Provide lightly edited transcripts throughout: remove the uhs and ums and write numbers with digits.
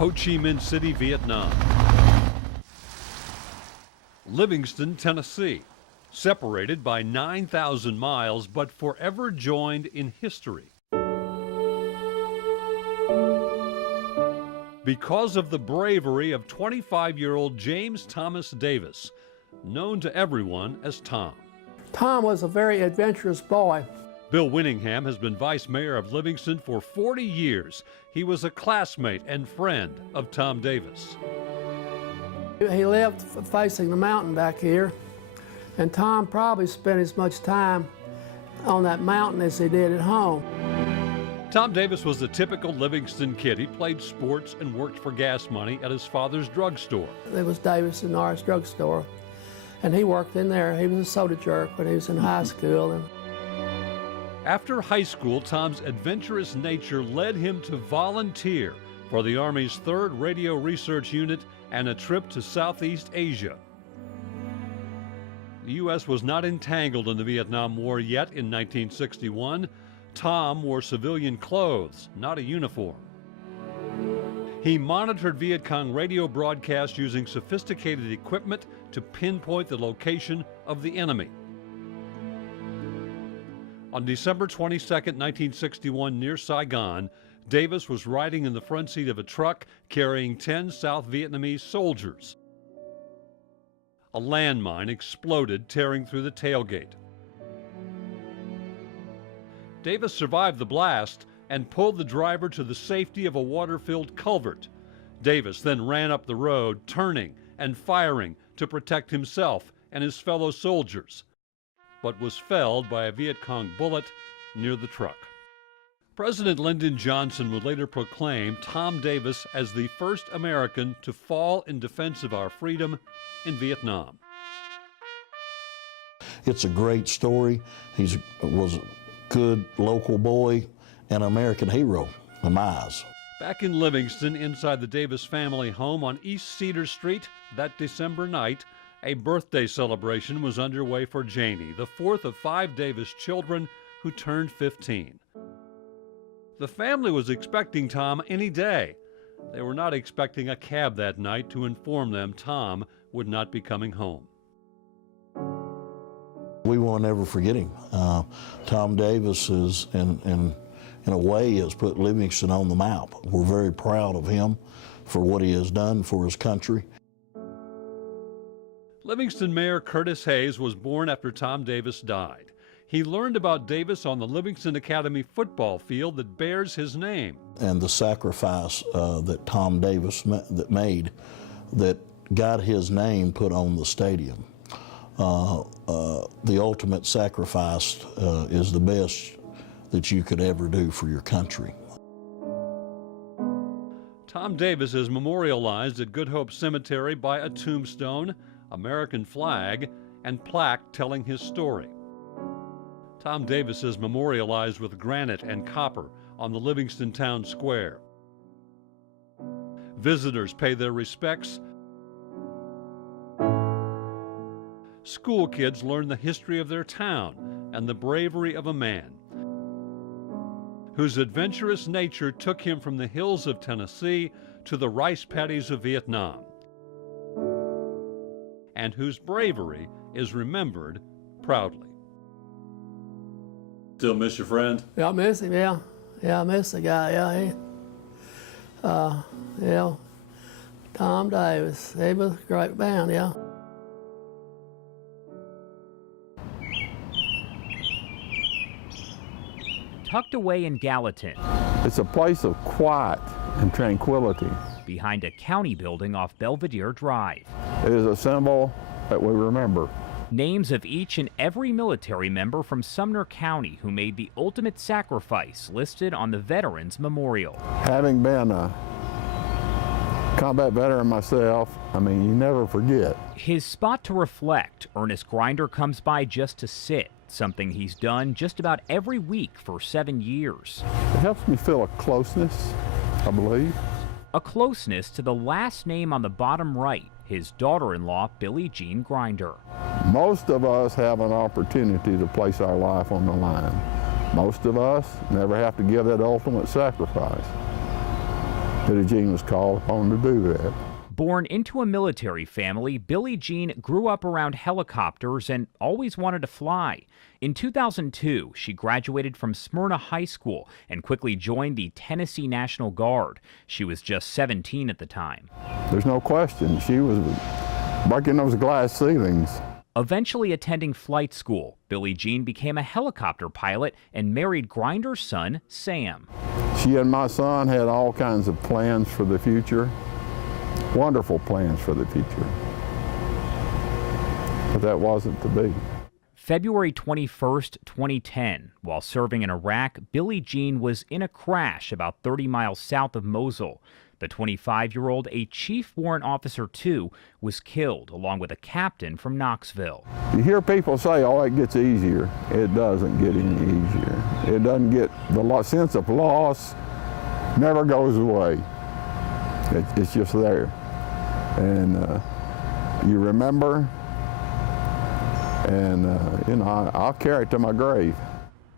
Ho Chi Minh City, Vietnam. Livingston, Tennessee, separated by 9,000 miles but forever joined in history. Because of the bravery of 25-year-old James Thomas Davis, known to everyone as Tom. Tom was a very adventurous boy. Bill Winningham has been vice mayor of Livingston for 40 years. He was a classmate and friend of Tom Davis. He lived facing the mountain back here, and Tom probably spent as much time on that mountain as he did at home. Tom Davis was a typical Livingston kid. He played sports and worked for gas money at his father's drugstore. It was Davis and Norris drugstore, and he worked in there. He was a soda jerk when he was in high school. After high school, Tom's adventurous nature led him to volunteer for the Army's 3rd Radio Research Unit and a trip to Southeast Asia. The U.S. was not entangled in the Vietnam War yet in 1961. Tom wore civilian clothes, not a uniform. He monitored Viet Cong radio broadcasts using sophisticated equipment to pinpoint the location of the enemy. On December 22, 1961, near Saigon, Davis was riding in the front seat of a truck carrying 10 South Vietnamese soldiers. A landmine exploded, tearing through the tailgate. Davis survived the blast and pulled the driver to the safety of a water-filled culvert. Davis then ran up the road, turning and firing to protect himself and his fellow soldiers, but was felled by a Viet Cong bullet near the truck. President Lyndon Johnson would later proclaim Tom Davis as the first American to fall in defense of our freedom in Vietnam. It's a great story. He was a good local boy and an American hero in my eyes. Back in Livingston, inside the Davis family home on East Cedar Street, that December night, a birthday celebration was underway for Janie, the 4th of 5 Davis children who turned 15. The family was expecting Tom any day. They were not expecting a cab that night to inform them Tom would not be coming home. We won't ever forget him. Tom Davis is, in a way, has put Livingston on the map. We're very proud of him for what he has done for his country. Livingston Mayor Curtis Hayes was born after Tom Davis died. He learned about Davis on the Livingston Academy football field that bears his name. And the sacrifice that Tom Davis made that got his name put on the stadium. The ultimate sacrifice is the best that you could ever do for your country. Tom Davis is memorialized at Good Hope Cemetery by a tombstone, American flag, and plaque telling his story. Tom Davis is memorialized with granite and copper on the Livingston Town Square. Visitors pay their respects. School kids learn the history of their town and the bravery of a man whose adventurous nature took him from the hills of Tennessee to the rice paddies of Vietnam, and whose bravery is remembered proudly. Still miss your friend? Yeah, I miss him, yeah. Yeah, I miss the guy, yeah. Yeah, Tom Davis, he was a great band, yeah. Tucked away in Gallatin. It's a place of quiet and tranquility. Behind a county building off Belvedere Drive. It is a symbol that we remember. Names of each and every military member from Sumner County who made the ultimate sacrifice listed on the Veterans Memorial. Having been a combat veteran myself, I mean, you never forget. His spot to reflect, Ernest Grinder comes by just to sit, something he's done just about every week for 7 years. It helps me feel a closeness, I believe. A closeness to the last name on the bottom right, his daughter-in-law, Billie Jean Grinder. Most of us have an opportunity to place our life on the line. Most of us never have to give that ultimate sacrifice. Billie Jean was called upon to do that. Born into a military family, Billie Jean grew up around helicopters and always wanted to fly. In 2002, she graduated from Smyrna High School and quickly joined the Tennessee National Guard. She was just 17 at the time. There's no question, she was breaking those glass ceilings. Eventually attending flight school, Billie Jean became a helicopter pilot and married Grinder's son, Sam. She and my son had all kinds of plans for the future. Wonderful plans for the future, but that wasn't to be. February 21st, 2010, while serving in Iraq, Billie Jean was in a crash about 30 miles south of Mosul. The 25-year-old, a chief warrant officer too, was killed along with a captain from Knoxville. You hear people say, oh, it gets easier. It doesn't get any easier. It doesn't get, the sense of loss never goes away. It's just there. And you remember, and I'll carry it to my grave.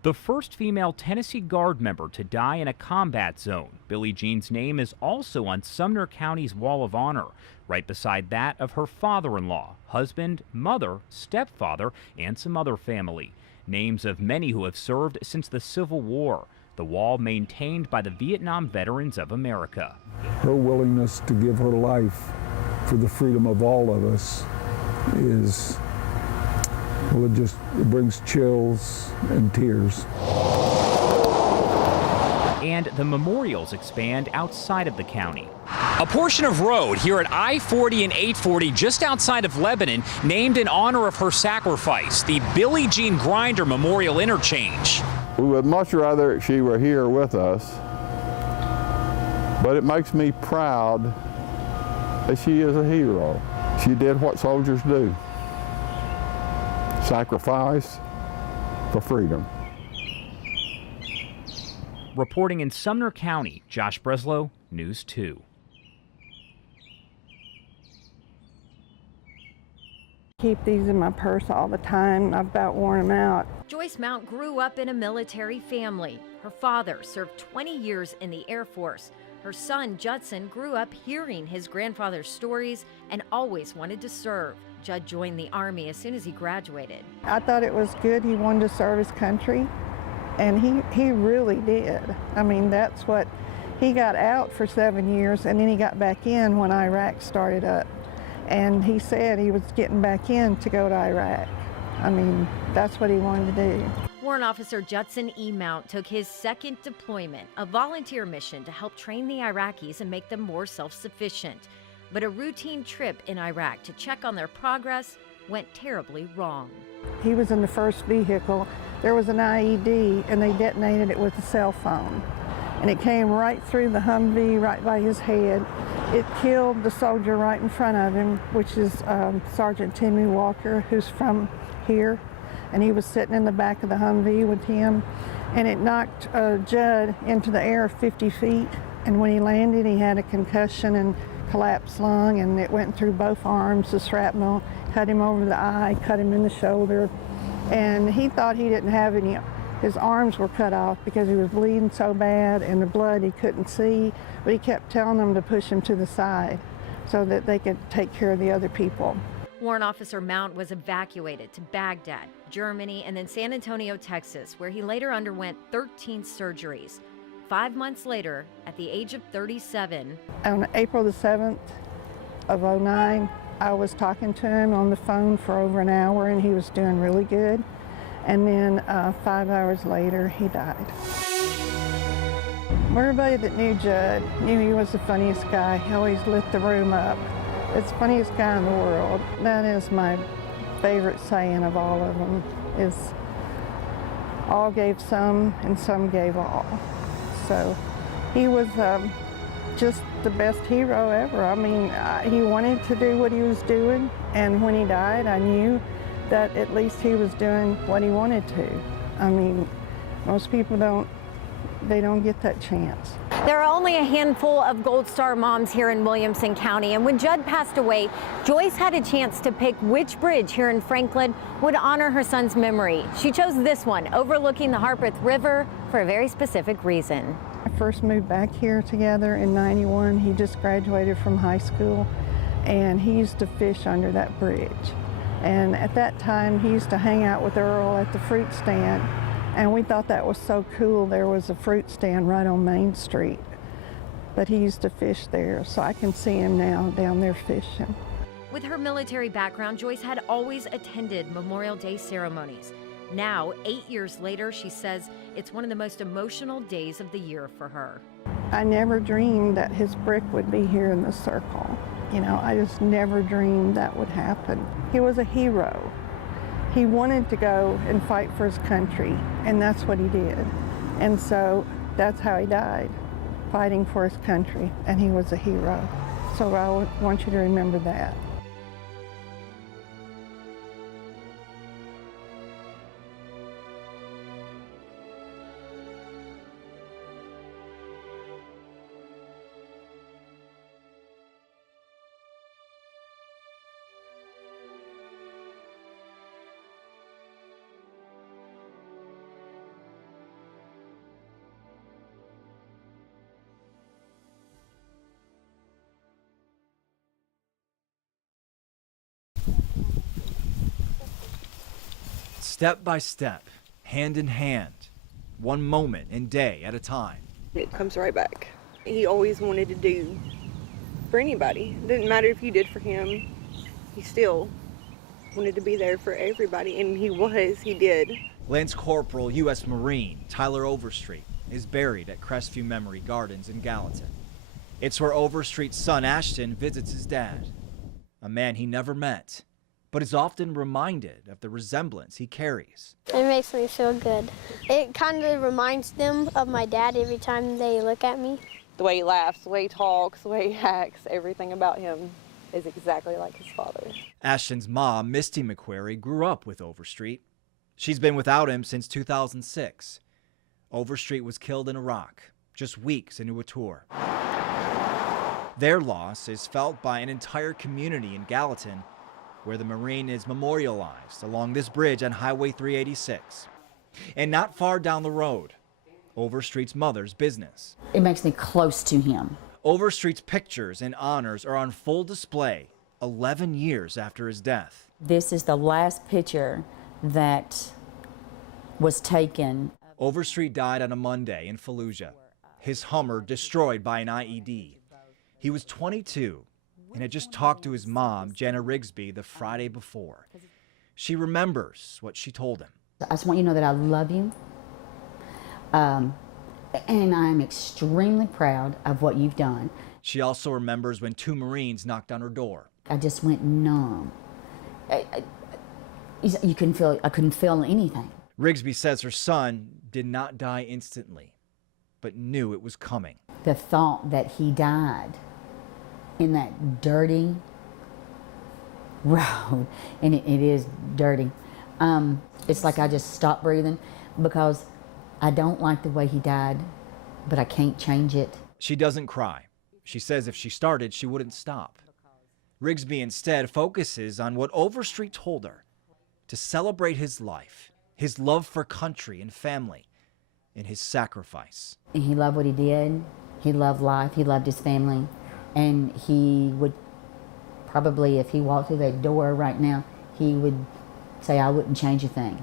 The first female Tennessee Guard member to die in a combat zone, Billie Jean's name is also on Sumner County's Wall of Honor, right beside that of her father-in-law, husband, mother, stepfather, and some other family. Names of many who have served since the Civil War. The wall maintained by the Vietnam Veterans of America. Her willingness to give her life for the freedom of all of us is, well, it brings chills and tears. And the memorials expand outside of the county. A portion of road here at I-40 and 840 just outside of Lebanon named in honor of her sacrifice, the Billie Jean Grinder Memorial Interchange. We would much rather she were here with us, but it makes me proud that she is a hero. She did what soldiers do, sacrifice for freedom. Reporting in Sumner County, Josh Breslow, News 2. Keep these in my purse all the time. I've about worn them out. Joyce Mount grew up in a military family. Her father served 20 years in the Air Force. Her son, Judson, grew up hearing his grandfather's stories and always wanted to serve. Judd joined the Army as soon as he graduated. I thought it was good he wanted to serve his country, and he really did. I mean, that's what, he got out for 7 years, and then he got back in when Iraq started up. And he said he was getting back in to go to Iraq. I mean, that's what he wanted to do. Warrant Officer Judson E. Mount took his second deployment, a volunteer mission to help train the Iraqis and make them more self-sufficient. But a routine trip in Iraq to check on their progress went terribly wrong. He was in the first vehicle. There was an IED, and they detonated it with a cell phone. And it came right through the Humvee, right by his head. It killed the soldier right in front of him, which is Sergeant Timmy Walker, who's from here. And he was sitting in the back of the Humvee with him. And it knocked Judd into the air 50 feet. And when he landed, he had a concussion and collapsed lung, and it went through both arms. The shrapnel cut him over the eye, cut him in the shoulder. And he thought he didn't have any. His arms were cut off because he was bleeding so bad, and the blood he couldn't see, but he kept telling them to push him to the side so that they could take care of the other people. Warrant Officer Mount was evacuated to Baghdad, Germany, and then San Antonio, Texas, where he later underwent 13 surgeries. 5 months later, at the age of 37. On April the 7th of '09, I was talking to him on the phone for over an hour, and he was doing really good. And then 5 hours later, he died. Everybody that knew Judd knew he was the funniest guy. He always lit the room up. It's the funniest guy in the world. That is my favorite saying of all of them, is all gave some and some gave all. So he was just the best hero ever. I mean, he wanted to do what he was doing, and when he died, I knew that at least he was doing what he wanted to. I mean, most people don't get that chance. There are only a handful of Gold Star moms here in Williamson County, and when Judd passed away, Joyce had a chance to pick which bridge here in Franklin would honor her son's memory. She chose this one, overlooking the Harpeth River, for a very specific reason. I first moved back here together in '91. He just graduated from high school, and he used to fish under that bridge. And at that time, he used to hang out with Earl at the fruit stand, and we thought that was so cool. There was a fruit stand right on Main Street, but he used to fish there, so I can see him now down there fishing. With her military background, Joyce had always attended Memorial Day ceremonies. Now, 8 years later, she says it's one of the most emotional days of the year for her. I never dreamed that his brick would be here in the circle. You know, I just never dreamed that would happen. He was a hero. He wanted to go and fight for his country, and that's what he did. And so that's how he died, fighting for his country, and he was a hero. So I want you to remember that. Step by step, hand in hand, one moment and day at a time. It comes right back. He always wanted to do for anybody. It didn't matter if you did for him, he still wanted to be there for everybody, and he did. Lance Corporal U.S. Marine Tyler Overstreet is buried at Crestview Memory Gardens in Gallatin. It's where Overstreet's son Ashton visits his dad, a man he never met, but is often reminded of the resemblance he carries. It makes me feel good. It kind of reminds them of my dad every time they look at me. The way he laughs, the way he talks, the way he acts, everything about him is exactly like his father. Ashton's mom, Misty McQuarrie, grew up with Overstreet. She's been without him since 2006. Overstreet was killed in Iraq, just weeks into a tour. Their loss is felt by an entire community in Gallatin, where the Marine is memorialized along this bridge on Highway 386. And not far down the road, Overstreet's mother's business. It makes me close to him. Overstreet's pictures and honors are on full display 11 years after his death. This is the last picture that was taken. Overstreet died on a Monday in Fallujah, his Hummer destroyed by an IED. He was 22 and had just talked to his mom, Jenna Rigsby, the Friday before. She remembers what she told him. I just want you to know that I love you, and I'm extremely proud of what you've done. She also remembers when 2 Marines knocked on her door. I just went numb. You couldn't feel, I couldn't feel anything. Rigsby says her son did not die instantly, but knew it was coming. The thought that he died in that dirty road, and it is dirty. It's like I just stopped breathing because I don't like the way he died, but I can't change it. She doesn't cry. She says if she started, she wouldn't stop. Rigsby instead focuses on what Overstreet told her, to celebrate his life, his love for country and family, and his sacrifice. He loved what he did. He loved life. He loved his family. And he would probably, if he walked through that door right now, he would say, I wouldn't change a thing.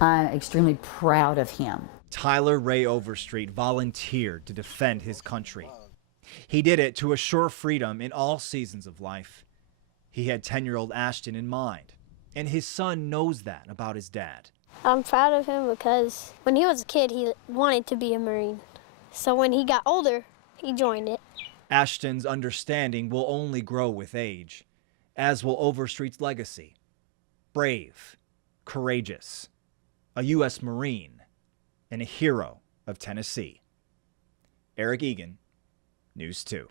I'm extremely proud of him. Tyler Ray Overstreet volunteered to defend his country. He did it to assure freedom in all seasons of life. He had 10-year-old Ashton in mind, and his son knows that about his dad. I'm proud of him because when he was a kid, he wanted to be a Marine. So when he got older, he joined it. Ashton's understanding will only grow with age, as will Overstreet's legacy. Brave, courageous, a U.S. Marine, and a hero of Tennessee. Eric Egan, News 2.